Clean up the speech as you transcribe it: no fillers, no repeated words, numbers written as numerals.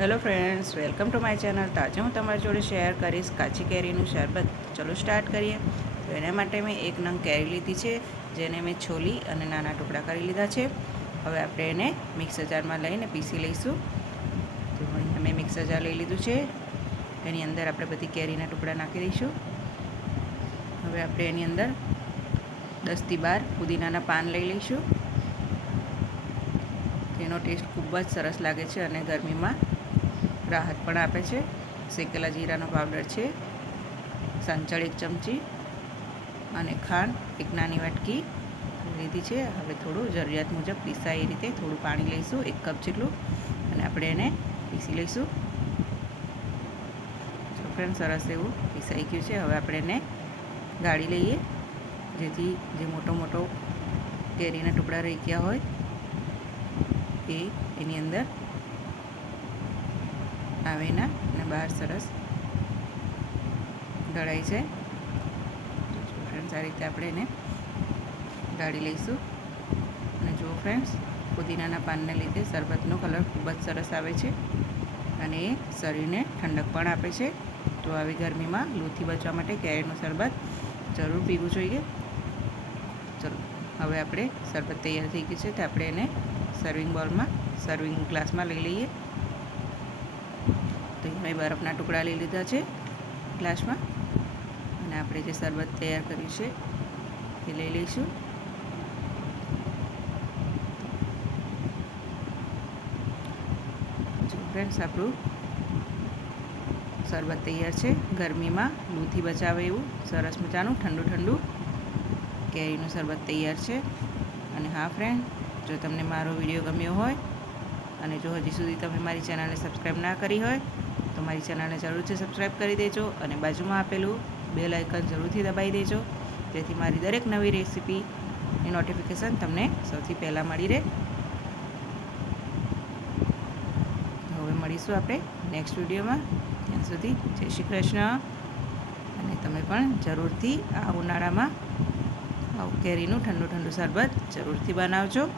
Hello friends, welcome to my channel. તો આજે હું તમારી જોડે શેર કરીશ કાચી કેરીનું શરબત. ચલો સ્ટાર્ટ કરીએ. તો એના માટે મેં એક નંગ કેરી લીધી છે, જેને મેં છોલી અને નાના ટુકડા કરી લીધા છે. હવે આપણે એને મિક્સર જારમાં લઈને પીસી લઈશું. તો અહીંયા મેં મિક્સર જાર લઈ લીધું છે. એની અંદર આપણે બધી કેરીના ટુકડા નાખી દઈશું. હવે આપણે એની અંદર 10થી 12 પુદીનાના પાન લઈ લઈશું. તેનો ટેસ્ટ ખૂબ જ સરસ લાગે છે અને ગરમીમાં રાહત પણ આપે છે. શેકેલા જીરાનો પાવડર છે, સંચળ 1 ચમચી અને ખાંડ 1 નાની વાટકી લીધી છે. હવે થોડું જરૂરિયાત મુજબ પીસાય એ રીતે થોડું પાણી લઈશું, 1 કપ જેટલું, અને આપણે એને પીસી લઈશું. તો ફ્રેન્ડ, સરસ એવું પીસાઈ ગયું છે. હવે આપણે એને ગાળી લઈએ, જેથી જે મોટો કેરીના ટુકડા રહી ગયા હોય એ એની અંદર આવેના અને બહાર સરસ દળાઈ છે. ફ્રેન્ડ્સ, આ રીતે આપણે એને ગાળી લઈશું. અને જુઓ ફ્રેન્ડ્સ, પુદીનાના પાનને લીધે શરબતનો કલર ખૂબ જ સરસ આવે છે અને એ શરીરને ઠંડક પણ આપે છે. તો આવી ગરમીમાં લૂથી બચવા માટે કેરીનું શરબત જરૂર પીવું જોઈએ. ચલો, હવે આપણે શરબત તૈયાર થઈ ગયું છે, તો આપણે એને સર્વિંગ ગ્લાસમાં લઈ લઈએ. તો મેં બરફના ટુકડા લઈ લીધા છે ગ્લાસમાં, અને આપણે જે શરબત તૈયાર કર્યું છે એ લઈ લઈશું. જો ફ્રેન્ડ્સ, આપણું શરબત તૈયાર છે. ગરમીમાં લૂથી બચાવે એવું સરસ મજાનું ઠંડુ કેરીનું શરબત તૈયાર છે. અને હા ફ્રેન્ડ, જો તમને મારો વિડીયો ગમ્યો હોય અને જો હજી સુધી તમે મારી ચેનલને સબસ્ક્રાઈબ ના કરી હોય તો મારી ચેનલને જરૂરથી સબસ્ક્રાઈબ કરી દેજો અને બાજુમાં આપેલું બેલ આઇકન જરૂરથી દબાવી દેજો, જેથી મારી દરેક નવી રેસીપીની નોટિફિકેશન તમને સૌથી પહેલાં મળી રહે. હવે મળીશું આપણે નેક્સ્ટ વિડીયોમાં. ત્યાં સુધી જય શ્રી કૃષ્ણ. અને તમે પણ જરૂરથી આ ઉનાળામાં આવું કેરીનું ઠંડુ શરબત જરૂરથી બનાવજો.